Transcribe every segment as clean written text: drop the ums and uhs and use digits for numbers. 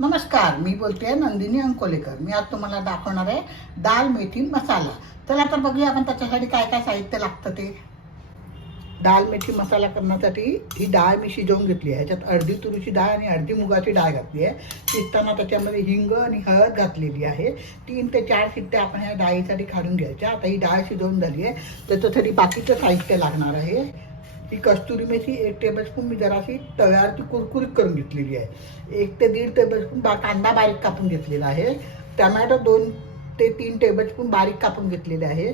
नमस्कार, मी बोलते नंदिनी अंकोलेकर। मी आज तुम्हाला दाखवणार आहे दाल मेथी मसाला। चला तर बघूया आपण त्याच्यासाठी काय काय साहित्य लागतं ते। दाल मेथी मसाला करण्यासाठी ही डाळ मी शिजवून घेतली आहे। ह्याच्यात अर्धी तुरीची डाळ आणि अर्धी मुगाची डाळ घातली आहे। शिजताना त्याच्यामध्ये हिंग आणि हळद घातलेली आहे। 3 ते 4 शिट्ट्या आपण ह्या डाळीसाठी काढून घ्यायच्या। आता ही डाळ शिजवून झाली आहे, त्याच्यासाठी बाकीचं साहित्य लागणार आहे। ही कस्तुरी मेथी 1 टेबलस्पून मी जराशी तव्यावरती कुरकुरीत करून घेतलेली आहे। 1 ते 1.5 टेबलस्पून कांदा बारीक कापून घेतलेला आहे। टमॅटो 2 ते 3 टेबलस्पून बारीक कापून घेतलेले आहे।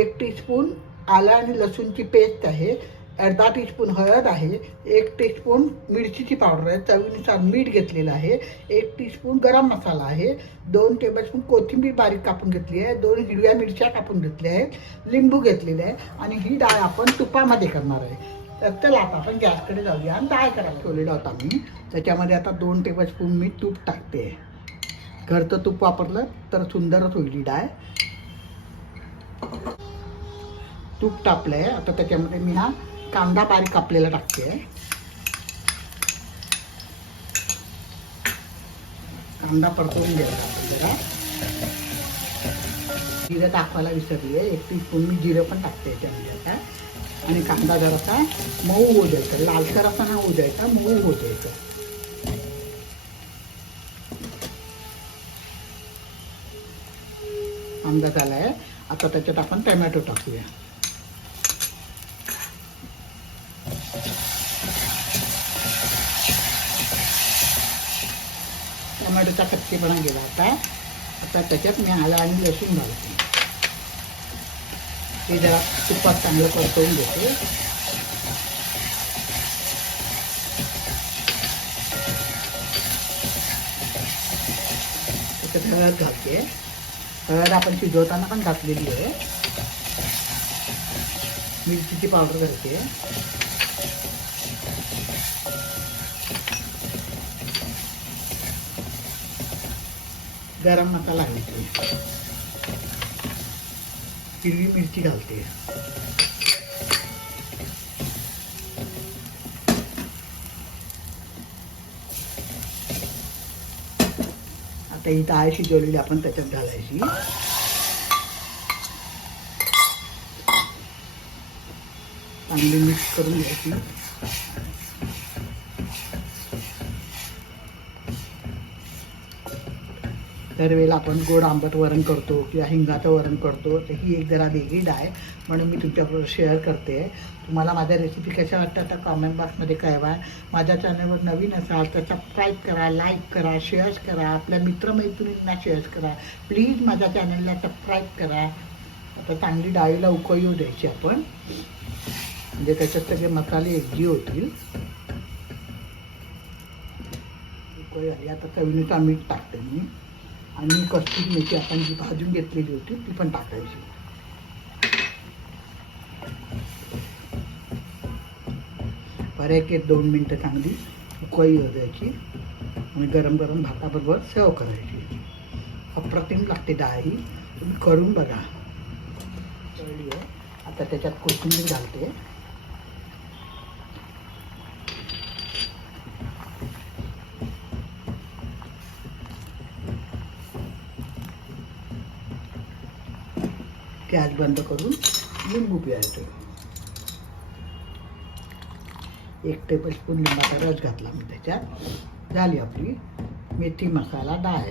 1 टीस्पून आलं आणि लसूणची पेस्ट आहे। अर्धा टीस्पून हळद आहे। 1 टीस्पून मिरचीची पावडर आहे। चवीनुसार मीठ घेतलेलं आहे। 1 टीस्पून गरम मसाला आहे। 2 टेबलस्पून कोथिंबीर बारीक कापून घेतली आहे। 2 हिरव्या मिरच्या कापून घेतल्या आहेत। लिंबू घेतलेले आहे आणि ही डाळ आपण तुपामध्ये करणार आहे। तर चला आता आपण गॅसकडे जाऊया आणि डाळ करायला ठेवलेला होता मी। त्याच्यामध्ये आता 2 टेबलस्पून मी तूप टाकते। घरचं तूप वापरलं तर सुंदरच होईल ही डाळ। तूप टाकलंय, आता त्याच्यामध्ये मी हा कांदा बारीक कापलेला टाकते। कांदा परतवून घ्यायचा आपण जरा। जिरं टाकवायला विसरली आहे, 1 टीस्पून मी जिरं पण टाकते याच्यामध्ये आता। आणि कांदा जरासा मऊ होऊ द्यायचा, लालसर असा नाही होऊ द्यायचा, मऊ होऊ द्यायचा। कांदा झालाय, आता त्याच्यात आपण टोमॅटो टाकूया। टोमॅटोचा कच्चेपणा गेला आता त्याच्यात मी आलं आणि लसूण घालते। हे जरा तुपात चांगलं परतवून घेते। त्याच्यात हळद घालते। हळद आपण शिजवताना पण घातलेली आहे। मिरचीची पावडर घालते। गरम मसाला घालते। हिरवी मिरची घालते। आता ही डाळ शिजवलेली आपण त्याच्यात घालायची। चांगली मिक्स करून घ्यायची। दरवेळेला आपण गोड आंबट वरण करतो किंवा हिंगाचं वरण करतो, तर ही एक जरा वेगळी डाळ आहे म्हणून मी तुमच्याबरोबर शेअर करते। तुम्हाला माझ्या रेसिपी कशा वाटतात तर कॉमेंट बॉक्समध्ये कळवा। माझ्या चॅनलवर नवीन असाल तर सबस्क्राईब करा, लाईक करा, शेअर करा, आपल्या मित्रमैत्रिणींना शेअर करा। प्लीज माझ्या चॅनलला सबस्क्राईब करा। आता चांगली डाळीला उकळी येऊ द्यायची आपण, म्हणजे त्याच्यात सगळे मसाले एकजीव होतील। उकळी आली, आता चवीनुसार मीठ टाकते मी आणि कस्तुरी मेथी आपण जी भाजून घेतलेली होती ती पण टाकायची। बरं 1-2 मिनटं चांगली उकळी येऊ द्यायची आणि गरम गरम भाताबरोबर सर्व करायची। अप्रतिम लागते डाळ ही, तुम्ही करून बघा। कळली आहे, आता त्याच्यात कोथिंबीर घालते। गॅस बंद करून लिंबू पिळायचं। 1 टेबलस्पून लिंबाचा रस घातला मी त्याच्यात। झाली आपली मेथी मसाला डाळ।